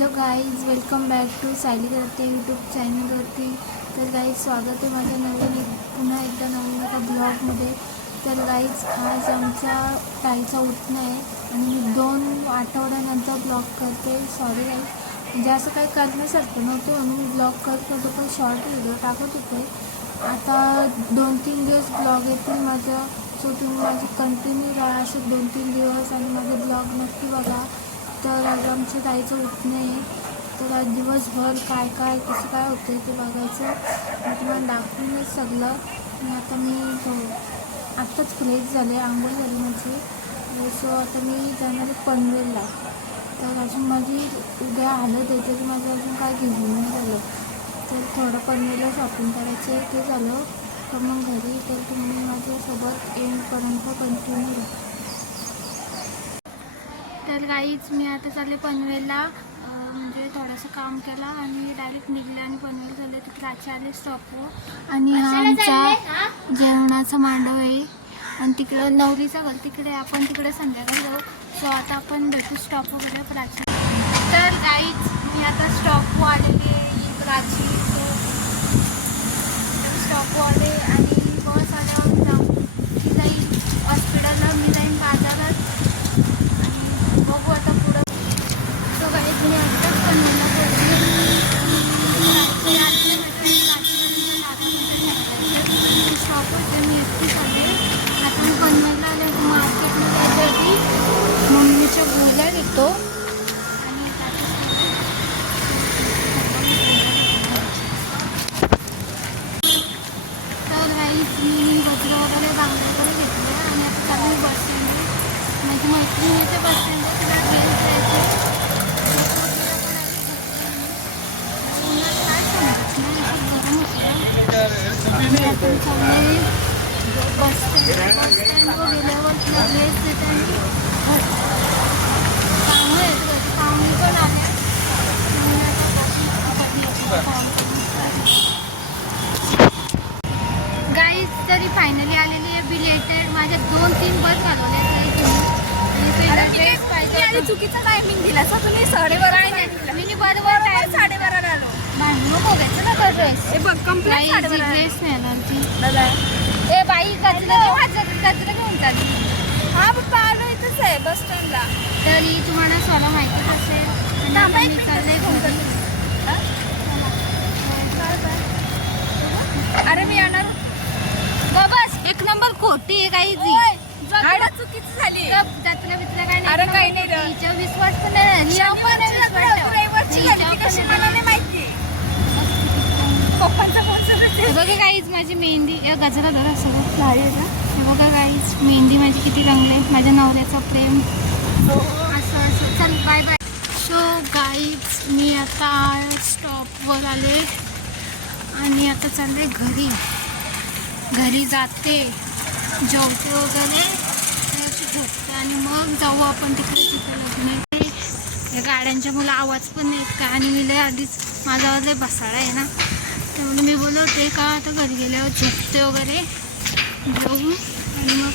Hello guys welcome back to Sayali करते YouTube चॅनलवरती तर गाईज स्वागत आहे माझं नवीन एक पुन्हा एकदा नवीन एका ब्लॉगमध्ये तर गाईज आज आमच्या ताईचा उठणं आहे आणि मी दोन आठवड्यानंतर ब्लॉग करते. सॉरी गाईज म्हणजे असं काही करण्यासारखं नव्हतं म्हणून ब्लॉग करत होतो पण शॉर्ट व्हिडिओ टाकत होते. आता दोन तीन दिवस ब्लॉग येतील माझं. सो तुम्ही माझी कंटिन्यू राहा असे दोन तीन दिवस आणि माझे ब्लॉग नक्की बघा. तर आज आमच्या ताईचं उठणं आहे. तर आज दिवसभर काय काय कसं काय होतं ते बघायचं. मी तुम्हाला दाखवूनच सगळं. आणि आता मी आत्ताच फ्रेश झाले आंघोळ झाली माझी. सो आता मी जाणार पनवेलला. तर अजून माझी उद्या हालत येते की माझं अजून काय घेऊन नाही झालं. तर थोडं पनवेलला शॉपिंग करायचं आहे ते झालं. तर मग घरी तर तुम्ही माझ्यासोबत एंडपर्यंत कंटिन्यू राहा. तर काहीच मी आता चालले पनवेलला. म्हणजे थोडंसं काम केलं आणि डायरेक्ट निघले आणि पनवेल झाले तर प्राची आले स्टॉपवर आणि हा आमचा जेवणाचा मांडव आहे. आणि तिकडं नवरीचं घर तिकडे आपण तिकडे संध्याकाळी जाऊ. सो आता आपण भेटू स्टॉप वगैरे प्राची. तर काहीच मी आता स्टॉपवर आलेली आहे प्राची. स्टॉपवर आले आणि बस आल्यावर जाऊ ती जाईल हॉस्पिटलला मी जाईन बाजारात आणि बघू आता पुढं तो काही मी आत्ताच पनवेलला पोहोचली शॉप होते मी एकटी चालले आता मी पनवेलला आले मार्केटमध्ये यायच्या आधी मम्मीच्या गुला घेतो आणि तर काहीच मी वज्र वगैरे बांगल्याकडे घेतले आणि आता चालू बस स्टँड माझी मैत्रीण येते बस स्टँडवर तिला ड्रेस द्यायचे काय समजत नाही असं गरम होतं आणि आपण चालले बस स्टँड बस स्टँडवर गेल्यावर होता. चुकीचा टायमिंग दिला. सर तुम्ही साडेबारा मी बरोबर time- साडेबारा आलो. भांडणं बघायचं ना का ड्रेस हे बघ कंप्लेंट साडेबारा ड्रेस नाही आला. ए बाई कचरा कचरा कचरा घेऊन चालली हा पप्पा आलो इथंच आहे बस स्टँडला. तरी तुम्हाला स्वतः माहितीच असेल मी मिनिट, चालले फोन घरी. अरे मी येणार बस एक नंबर खोटी आहे काही ओय, गाडी चुकीची झाली जत्रा बित्रा काय अरे काही नाही. रे. हिच्यावर विश्वास पण नाही हिच्यावर पण नाही विश्वास ठेवा. रविवारची हिच्यावर गर्दी पण कशी नाही. मला नाही माहिती. पप्पांचा फोन सगळं हे बघा काहीच माझी मेहंदी या गजरा धरा सगळं. हे बघा काहीच मेहंदी माझी किती रंगले माझ्या नवऱ्याचं प्रेम. असं असं. चल बाय बाय सो गाईज मी आता स्टॉपवर आले. आणि आता चालले घरी. घरी जाते. जेवते वगैरे. त्याची आणि मग जाऊ आपण तिकडे तिथे लग्न या गाड्यांच्या मुलं आवाज पण नाहीत का? आणि मी लय आधीच माझा आवाज लय बसाळा आहे ना. त्यामुळे मी बोलवते का? आता घरी गेल्यावर झोपते वगैरे. जाऊ आणि मग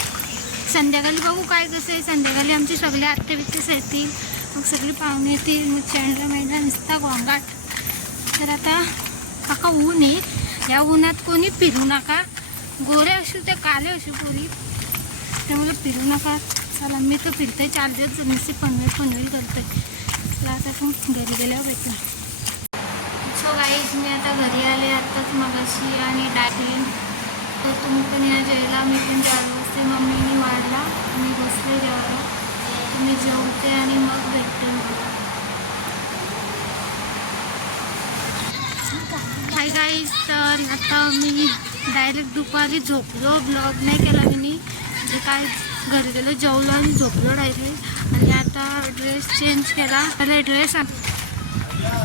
संध्याकाळी बघू काय कसं आहे. संध्याकाळी आमचे सगळे आत्ते येतील. मग सगळी पाहुणे येतील. मग चॅनला महिना नुसता गोंगाट. तर आता काका ऊन आहे. या उन्हात कोणी फिरू नका. गोरे असू ते काले असू पोरी. त्यामुळे फिरू नका. चला मी तर फिरते चार दिवस नुसते पनवेल पनवेल करते. चला आता आपण घरी गेल्यावर भेटू सो गाईज मी आता घरी आले. आत्ताच मगाशी आणि डायरी तर तुम्ही पण या जेवायला. मी पण चार वाजते मम्मीने वाढला. मी बसले जेवायला. मी जेवते आणि मग भेटते मला. हाय गाईज तर आता मी डायरेक्ट दुपारी झोपलो. ब्लॉग नाही केला मी. म्हणजे काय घरी गेलो जेवलो आणि झोपलो डायरेक्ट. आणि आता ड्रेस चेंज केला. त्याला ड्रेस आण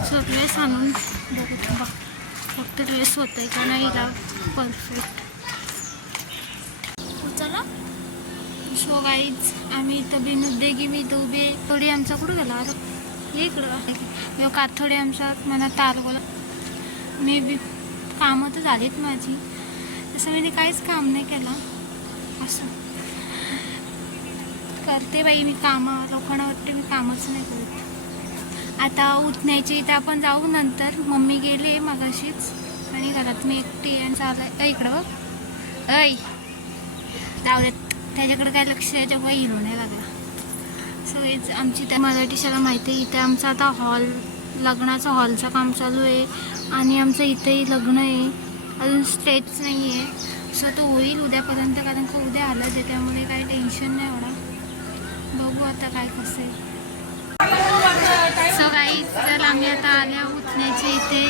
सो ड्रेस आणून बघू थांबा. फक्त ड्रेस होत आहे का नाही का परफेक्ट चला. सो गाईज आम्ही इथं बिनुद्देगी मी इथं उभे. थोडी आमचा कुठं गेला? आता इकडं. काथोडे आमच्या मला तारगोला मी बी कामं तर झालीत माझी. तसं मी काहीच काम नाही केलं. असं. करते बाई मी कामं लोकांना वाटते मी कामच नाही करत. आता उठण्याची इथे आपण जाऊ नंतर. मम्मी गेले मगाशीच. आणि घरात मी एकटी आणि चालय इकडं बघ. ऐ. जाऊ देत त्याच्याकडे काय लक्ष त्याच्यामुळे हिरो नाही लागला. सो हेच आमची त्या मराठी शाळा माहिती आहे. इथे आमचा आता हॉल लग्नाचं हॉलचं काम चालू आहे. आणि आमचं इथेही लग्न आहे. अजून स्टेज नाही आहे. सो तो होईल उद्यापर्यंत. कारण का उद्या आलं आहे. त्यामुळे काही टेन्शन नाही एवढा. बघू आता काय कसं सो काही तर आम्ही आता आल्या उठण्याचे इथे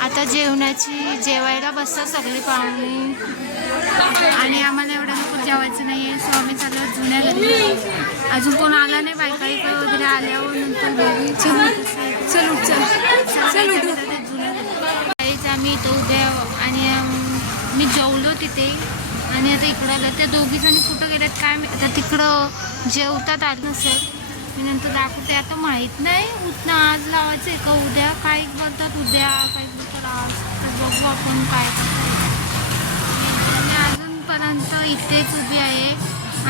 आता जेवणाची जेवायला बसतात सगळी पाहुणे आणि आम्हाला एवढं लवकर जेवायचं नाही आहे सो आम्ही चाललो जुन्या घरी अजून कोण आला नाही बायका वगैरे आल्यावर नंतर चल उठ चल चल जुन्या आम्ही इथं उद्या आणि मी जेवलो तिथे आणि आता इकडं आलं त्या दोघी जणी कुठं गेल्यात काय आता तिकडं जेवतात आलं नसेल. मी नंतर दाखवते. आता माहीत नाही. उठणं आज लावायचं आहे का उद्या? काही बोलतात उद्या काही बोलतात आज. तर बघू आपण काय करतो मी अजूनपर्यंत इथेच उभी आहे.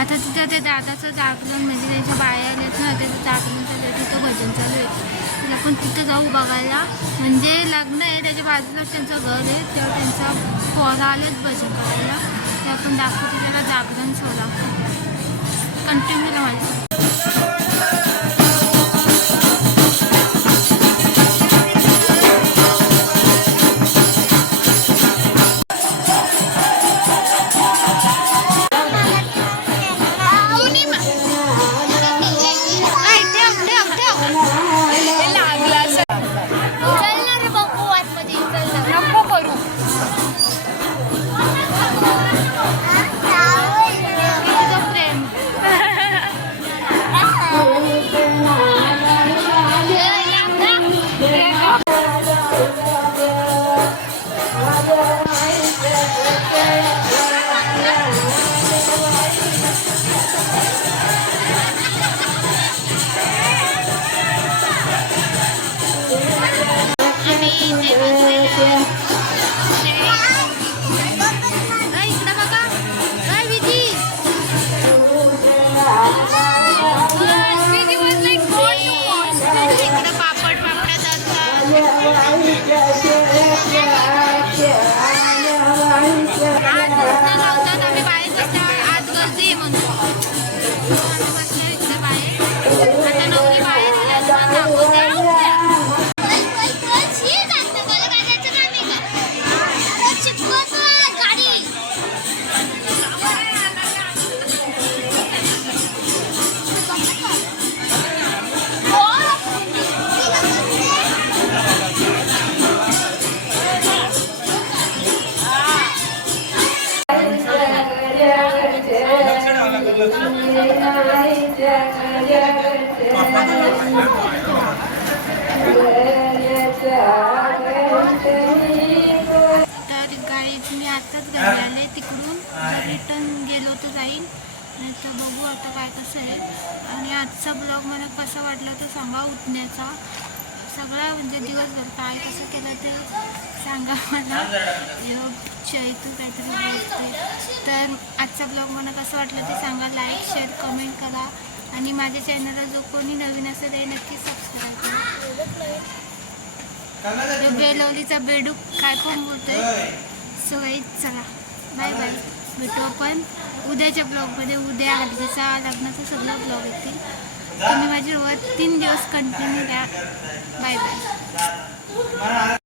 आता तिथं ते दादाचं जागरण म्हणजे त्यांच्या बाया आल्यात ना त्याचं जागरण चालू आहे. तिथं भजन चालू आहे. तर आपण तिथं जाऊ बघायला. म्हणजे लग्न आहे त्याच्या बाजूला त्यांचं घर आहे. तेव्हा त्यांचा पोरा आलेत भजन करायला. आपण दाखवतो त्याला जागरण सोडा कंटिन्यू राहायचं. नाही तर बघू आता काय कसं आहे. आणि आजचा ब्लॉग मला कसा वाटला तर सांगा उठण्याचा सगळा म्हणजे दिवसभर काय कसं केलं ते सांगा मला. चैतू काहीतरी बोलते तर आजचा ब्लॉग मला कसं वाटलं ते सांगा. लाईक शेअर कमेंट करा. आणि माझ्या चॅनलला जो कोणी नवीन असेल ते नक्की सबस्क्राईब करा. तो बेलवलीचा बेडूक काय पण बोलतोय? सो चला. बाय बाय भेटू आपण. उद्याच्या ब्लॉगमध्ये उद्या हल्दीचा लग्नाचा सगळं ब्लॉग येतील तुम्ही माझ्यावर तीन दिवस कंटिन्यू द्या बाय बाय.